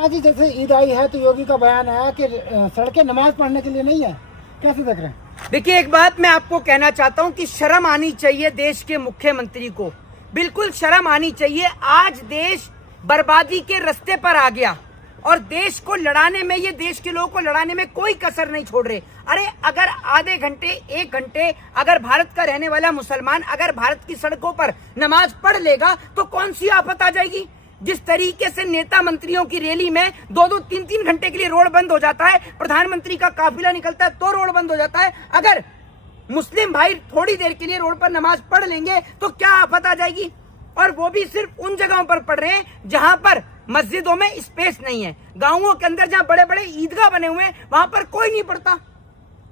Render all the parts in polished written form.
माजी जैसे ईद आई है तो योगी का बयान आया कि सड़कें नमाज पढ़ने के लिए नहीं है, कैसे देख रहे हैं? देखिए, एक बात मैं आपको कहना चाहता हूं कि शर्म आनी चाहिए देश के मुख्यमंत्री को, बिल्कुल शर्म आनी चाहिए। आज देश बर्बादी के रास्ते पर आ गया और देश को लड़ाने में, ये देश के लोगों को लड़ाने में कोई कसर नहीं छोड़ रहे। अरे अगर आधे घंटे, एक घंटे अगर भारत का रहने वाला मुसलमान अगर भारत की सड़कों पर नमाज पढ़ लेगा तो कौन सी आफत आ जाएगी? जिस तरीके से नेता मंत्रियों की रैली में 2-2, 3-3 घंटे के लिए रोड बंद हो जाता है, प्रधानमंत्री का काफिला निकलता है तो रोड बंद हो जाता है। अगर मुस्लिम भाई थोड़ी देर के लिए रोड पर नमाज पढ़ लेंगे तो क्या आफत आ जाएगी? और वो भी सिर्फ उन जगहों पर पढ़ रहे हैं जहां पर मस्जिदों में स्पेस नहीं है। गांवों के अंदर जहां बड़े बड़े ईदगाह बने हुए हैं वहां पर कोई नहीं पढ़ता।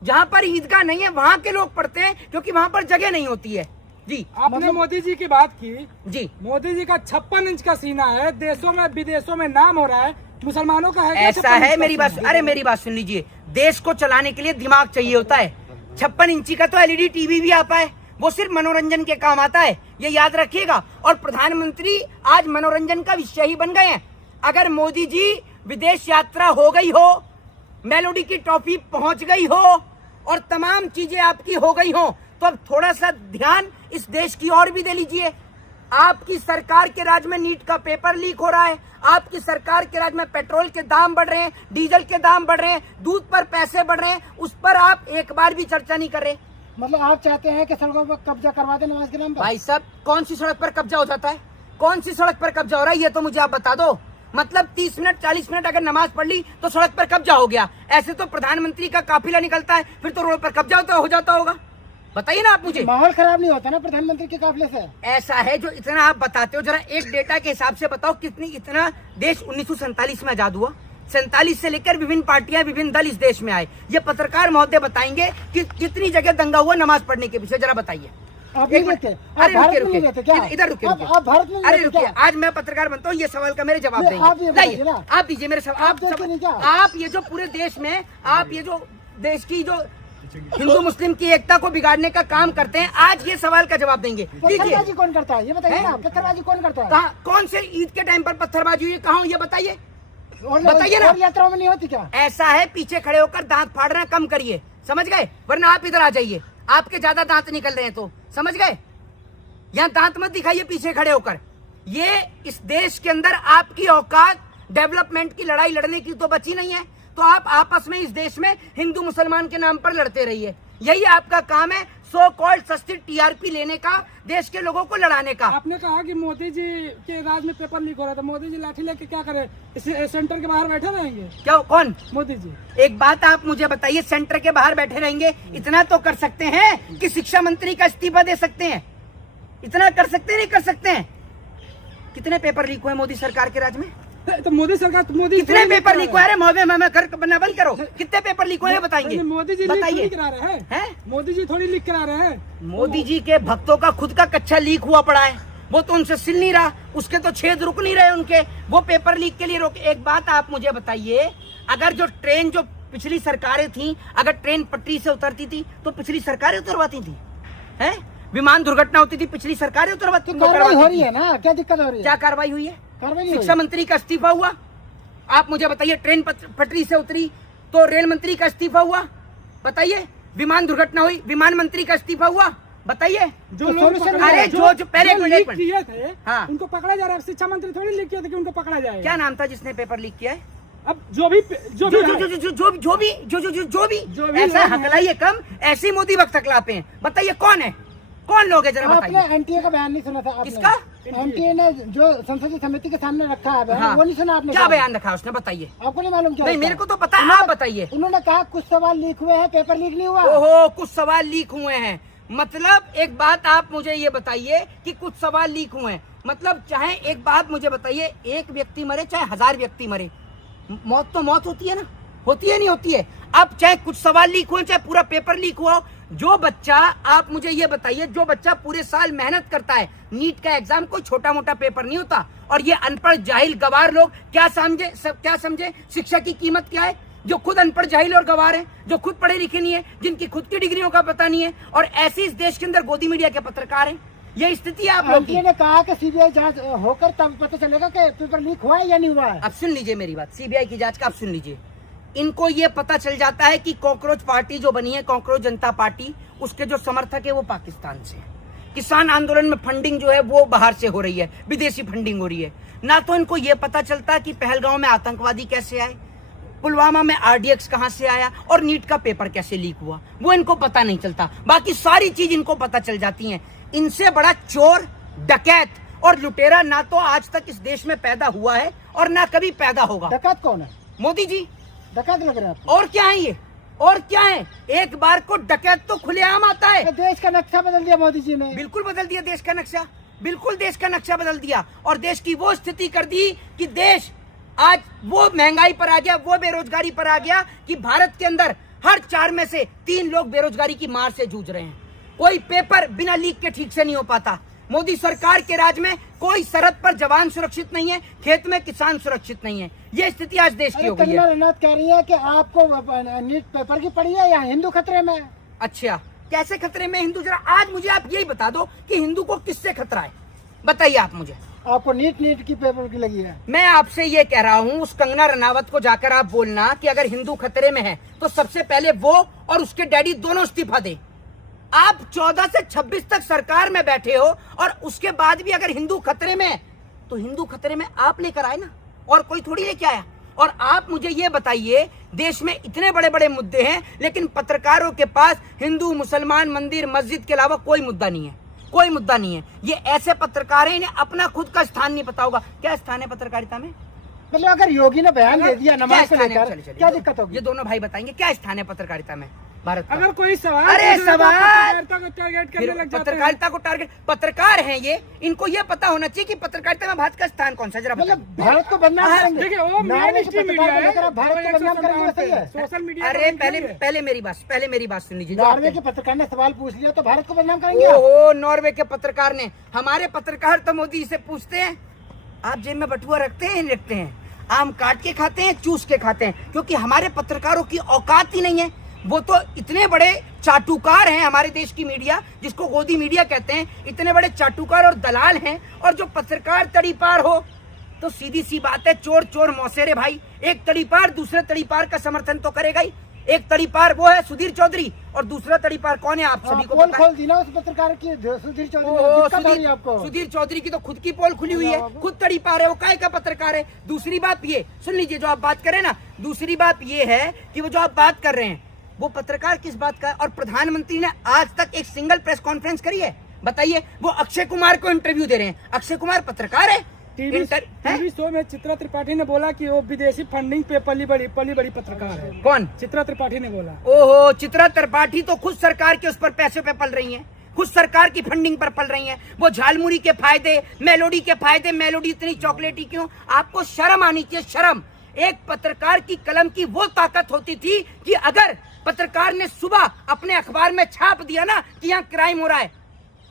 जहां पर ईदगाह नहीं है वहां के लोग पढ़ते हैं क्योंकि वहां पर जगह नहीं होती है। जी, आपने मोदी जी की बात की। जी, मोदी जी का 56 इंच का सीना है, देशों में विदेशों में नाम हो रहा है, मुसलमानों का है क्या ऐसा 56 है। इंच मेरी का बात, सीना? अरे मेरी बात सुन लीजिए, देश को चलाने के लिए दिमाग चाहिए होता है। 56 इंची का तो एलईडी टीवी भी आता है, वो सिर्फ मनोरंजन के काम आता है, ये याद रखिएगा। और प्रधानमंत्री आज मनोरंजन का विषय ही बन गए हैं। अगर मोदी जी विदेश यात्रा हो गई हो, मेलोडी की ट्रॉफी पहुंच गई हो और तमाम चीजें आपकी हो गई हो तो अब थोड़ा सा ध्यान इस देश की ओर भी दे लीजिए। आपकी सरकार के राज में नीट का पेपर लीक हो रहा है, आपकी सरकार के राज में पेट्रोल के दाम बढ़ रहे हैं, डीजल के दाम बढ़ रहे हैं, दूध पर पैसे बढ़ रहे हैं, उस पर आप एक बार भी चर्चा नहीं कर रहे। मतलब आप चाहते हैं कि सड़कों पर कब्जा करवा दें नमाज के नाम पर? भाई साहब, कौन सी सड़क पर कब्जा हो जाता है? कौन सी सड़क पर कब्जा हो रहा है ये तो मुझे आप बता दो। मतलब 30 मिनट 40 मिनट अगर नमाज पढ़ ली तो सड़क पर कब्जा हो गया। ऐसे तो प्रधानमंत्री का काफिला निकलता है फिर तो रोड पर कब्जा हो जाता होगा। बताइए ना आप मुझे। माहौल खराब नहीं होता ना प्रधानमंत्री के काफिले से? ऐसा है जो इतना आप बताते हो, जरा एक डेटा के हिसाब से बताओ इतना देश 1947 में आजाद हुआ। 47 से लेकर विभिन्न पार्टियां, विभिन्न दल इस देश में आए। ये पत्रकार महोदय बताएंगे कि कितनी जगह दंगा हुआ नमाज पढ़ने के पीछे, जरा बताइए। आप नहीं रहते? अरे आप रुकिए भारत में नहीं रहते क्या? इधर रुकिए। आप भारत में नहीं अरे रहते रुकिए, क्या? आज मैं पत्रकार बनता हूँ, ये सवाल का मेरे जवाब नहीं, आप ये देंगे। बताइए नहीं, ना। आप दीजिए मेरे सवाल। देखते नहीं क्या? आप ये जो पूरे देश में, आप ये जो देश की जो हिंदू मुस्लिम की एकता को बिगाड़ने का काम करते हैं, आज ये सवाल का जवाब देंगे। पत्थरबाजी कौन करता है ये बताइए ना? पत्थरबाजी कौन करता है? कहाँ, कौन से ईद के टाइम पर पत्थरबाजी हुई, कहाँ हुई, ये बताइए। बताइए ना। और यात्राओं में नहीं होती क्या? ऐसा है, पीछे खड़े होकर दांत फाड़ना कम करिए, समझ गए? वरना आप इधर आ जाइए, आपके ज्यादा दांत निकल रहे हैं तो, समझ गए? यहाँ दांत मत दिखाइए पीछे खड़े होकर। ये इस देश के अंदर आपकी औकात डेवलपमेंट की लड़ाई लड़ने की तो बची नहीं है, तो आप आपस में इस देश में हिंदू मुसलमान के नाम पर लड़ते रहिए। यही आपका काम है, सो कॉल्ड सस्ती टीआरपी लेने का, देश के लोगों को लड़ाने का। आपने कहा कि मोदी जी के राज में पेपर लीक हो रहा था, मोदी जी लाठी लेके क्या करे? इस सेंटर के बाहर बैठे रहेंगे क्या? कौन? मोदी जी। एक बात आप मुझे बताइए, सेंटर के बाहर बैठे रहेंगे? इतना तो कर सकते हैं कि शिक्षा मंत्री का इस्तीफा दे सकते हैं। इतना कर सकते हैं, नहीं कर सकते हैं? कितने पेपर लीक हुए मोदी सरकार के राज में? तो मोदी सरकार, मोदी कितने पेपर लीक हुए? अरे महोदय, मैं घर बनना बंद करो। कितने पेपर लीक हुए बताएंगे? मोदी जी बताइए। लीक करा रहे हैं। मोदी जी थोड़ी लीक करा रहे हैं। मोदी जी के भक्तों का खुद का कच्चा लीक हुआ पड़ा है, वो तो उनसे सिल नहीं रहा, उसके तो छेद रुक नहीं रहे उनके, वो पेपर लीक के लिए रोके। एक बात आप मुझे बताइए, अगर जो ट्रेन जो पिछली सरकारें थी, अगर ट्रेन पटरी से उतरती थी तो पिछली सरकारें उतरवाती थी, हैं? विमान दुर्घटना होती थी, पिछली सरकारें उतरवाती थी। कार्रवाई हो रही है ना? क्या दिक्कत हो रही है? क्या कार्रवाई हुई है? कार्रवाई शिक्षा मंत्री का इस्तीफा हुआ। आप मुझे बताइए, ट्रेन पटरी से उतरी तो रेल मंत्री का इस्तीफा हुआ, बताइए। विमान दुर्घटना हुई, विमान मंत्री का इस्तीफा हुआ, बताइए। जो लोग अरे जो पहले लीक किए थे, हाँ, उनको पकड़ा जा रहा है। शिक्षा मंत्री थोड़ी लीक किए थे कि उनको पकड़ा जाए। क्या नाम था जिसने पेपर लीक किया है? अब जो भी ऐसा हकलाइए कम, ऐसी मोदी वक्त हकलाते हैं। बताइए कौन है, कौन लोग है, जरा आपने बताइए। एनटीए का बयान नहीं सुना था? किसका? एनटीए ने जो संसदीय समिति के सामने रखा है बयान, हाँ, वो नहीं सुना आपने? क्या बयान रखा उसने, बताइए। आपको नहीं मालूम क्या? नहीं, मेरे को तो पता है, आप बताइए। उन्होंने कहा कुछ सवाल लीक हुए हैं, पेपर लीक नहीं हुआ। ओहो, कुछ सवाल लीक हुए हैं, मतलब एक बात आप मुझे ये बताइए कि कुछ सवाल लीक हुए हैं, मतलब चाहे एक बात मुझे बताइए, एक व्यक्ति मरे चाहे 1000 व्यक्ति मरे, मौत तो मौत होती है ना, होती है नहीं होती है? अब चाहे कुछ सवाल लीक हुए चाहे पूरा पेपर लीक हुआ हो, जो बच्चा, आप मुझे ये बताइए, जो बच्चा पूरे साल मेहनत करता है, नीट का एग्जाम कोई छोटा मोटा पेपर नहीं होता, और ये अनपढ़ जाहिल गवार लोग क्या समझे शिक्षा की कीमत क्या है? जो खुद अनपढ़ जाहिल और गवार हैं, जो खुद पढ़े लिखे नहीं है, जिनकी खुद की डिग्रियों का पता नहीं है, और ऐसे इस देश के अंदर गोदी मीडिया के पत्रकार हैं। ये स्थिति है आप लोग की। एलटी ने कहा कि सीबीआई जांच होकर तब पता चलेगा कि पेपर लीक हुआ है या नहीं हुआ है। अब सुन लीजिए मेरी बात, सीबीआई की जांच का अब सुन लीजिए। इनको ये पता चल जाता है कि कॉकरोच पार्टी जो बनी है, कॉकरोच जनता पार्टी, उसके जो समर्थक है वो पाकिस्तान से हैं। किसान आंदोलन में फंडिंग जो है वो बाहर से हो रही है, विदेशी फंडिंग हो रही है। ना तो इनको ये पता चलता कि पहलगांव में आतंकवादी कैसे आए, पुलवामा में आरडीएक्स कहां से आया और नीट का पेपर कैसे लीक हुआ, वो इनको पता नहीं चलता। बाकी सारी चीज इनको पता चल जाती हैं। इनसे बड़ा चोर, डकैत और लुटेरा ना तो आज तक इस देश में पैदा हुआ है और ना कभी पैदा होगा। डकैत कौन है? मोदी जी। डकैत लग रहा है आपको? और क्या है ये, और क्या है? एक बार को डकैत तो खुलेआम आता है। देश का नक्शा बदल दिया मोदी जी ने। बिल्कुल बदल दिया देश का नक्शा, बिल्कुल देश का नक्शा बदल दिया और देश की वो स्थिति कर दी कि देश आज वो महंगाई पर आ गया, वो बेरोजगारी पर आ गया कि भारत के अंदर हर 4 में से 3 लोग बेरोजगारी की मार से जूझ रहे हैं। कोई पेपर बिना लीक के ठीक से नहीं हो पाता। मोदी सरकार के राज में कोई सरहद पर जवान सुरक्षित नहीं है, खेत में किसान सुरक्षित नहीं है। ये स्थिति आज देश की हो गई है। कंगना रनौत कह रही है कि आपको नीट पेपर की पड़ी है या हिंदू खतरे में? अच्छा, कैसे खतरे में हिंदू? जरा आज मुझे आप यही बता दो कि हिंदू को किससे खतरा है, बताइए आप मुझे। आपको नीट की पेपर की लगी है? मैं आपसे ये कह रहा हूँ, उस कंगना रनावत को जाकर आप बोलना कि अगर हिंदू खतरे में है तो सबसे पहले वो और उसके डैडी दोनों इस्तीफा दे। आप 14 से 26 तक सरकार में बैठे हो और उसके बाद भी अगर हिंदू खतरे में है तो हिंदू खतरे में आप लेकर आए ना, और कोई थोड़ी लेके आया। और आप मुझे ये बताइए, देश में इतने बड़े बड़े मुद्दे हैं लेकिन पत्रकारों के पास हिंदू, मुसलमान, मंदिर, मस्जिद के अलावा कोई मुद्दा नहीं है, कोई मुद्दा नहीं है। ये ऐसे पत्रकार हैं, इन्हें अपना खुद का स्थान नहीं पता होगा। क्या स्थान है पत्रकारिता में? मतलब अगर योगी ने बयान दे दिया नमाज को लेकर, क्या दिक्कत होगी? ये दोनों भाई बताएंगे क्या स्थान है पत्रकारिता में भारत का? अगर कोई सवाल, अरे सवाल पत्रकारिता को टारगेट करने लग जाते हैं। पत्रकारिता को टारगेट, पत्रकार हैं ये, इनको ये पता होना चाहिए कि पत्रकारिता में भारत का स्थान कौन सा। जरा मतलब भारत को बदनाम करेंगे। देखिए, वो mainstream मीडिया है, भारत को बदनाम करेंगे, सही है। Social media. अरे पहले मेरी बात सुन लीजिए। नॉर्वे के पत्रकार ने सवाल पूछ लिया तो भारत को बदनाम करेंगे? ओहो, नॉर्वे के पत्रकार ने, हमारे पत्रकार तो मोदी से पूछते हैं आप जेब में बटुआ रखते हैं, नहीं रखते हैं, आम काट के खाते हैं, चूस के खाते हैं, क्योंकि हमारे पत्रकारों की औकात ही नहीं है। वो तो इतने बड़े चाटुकार हैं, हमारे देश की मीडिया जिसको गोदी मीडिया कहते हैं, इतने बड़े चाटुकार और दलाल हैं। और जो पत्रकार तड़ीपार हो तो सीधी सी बात है, चोर चोर मौसेरे भाई। एक तड़ीपार दूसरे तड़ीपार का समर्थन तो करेगा ही। एक तड़ीपार वो है सुधीर चौधरी और दूसरा तड़ीपार कौन है आप सभी को पोल पता है। खोल दी ना उस पत्रकार की, सुधीर चौधरी ने, दिक्कत हो रही है आपको? सुधीर चौधरी की तो खुद की पोल खुली हुई है, खुद तड़ीपार है, वो काय का पत्रकार है। दूसरी बात ये सुन लीजिए, जो आप बात करें ना, दूसरी बात ये है कि वो जो आप बात कर रहे हैं वो पत्रकार किस बात का है। और प्रधानमंत्री ने आज तक एक सिंगल प्रेस कॉन्फ्रेंस करी है, बताइए। वो अक्षय कुमार को इंटरव्यू दे रहे हैं। अक्षय कुमार पत्रकार है? टीवी शो में चित्रा त्रिपाठी ने बोला कि वो विदेशी फंडिंग पे पली बड़ी पत्रकार है। कौन? चित्रा त्रिपाठी ने बोला। ओहो, चित्रा त्रिपाठी तो खुद सरकार के उस पर पैसे पे पल रही हैं, खुद सरकार की फंडिंग पर पल रही हैं। वो झालमुरी के फायदे, मेलोडी के फायदे। मेलोडी इतनी चॉकलेटी क्यों? आपको शर्म आनी चाहिए, शर्म। एक पत्रकार की कलम की वो ताकत होती थी कि अगर पत्रकार ने सुबह अपने अखबार में छाप दिया ना कि यहाँ क्राइम हो रहा है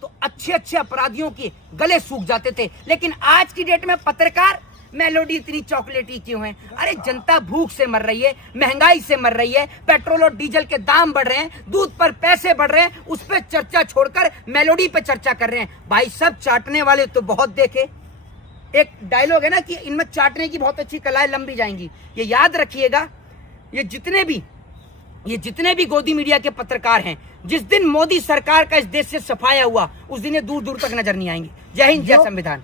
तो अच्छे अच्छे अपराधियों के गले सूख जाते थे। लेकिन आज की डेट में पत्रकार, मेलोडी इतनी चॉकलेटी क्यों है? अरे जनता भूख से मर रही है, महंगाई से मर रही है, पेट्रोल और डीजल के दाम बढ़ रहे हैं, दूध पर पैसे बढ़ रहे हैं, उस पर चर्चा छोड़कर मेलोडी पे चर्चा कर रहे हैं। भाई सब चाटने वाले तो बहुत देखे। एक डायलॉग है ना कि इनमें चाटने की बहुत अच्छी कलाएं लंबी जाएंगी। ये याद रखिएगा, ये जितने भी गोदी मीडिया के पत्रकार हैं, जिस दिन मोदी सरकार का इस देश से सफाया हुआ उस दिन ये दूर दूर तक नजर नहीं आएंगे। जय हिंद, जय संविधान।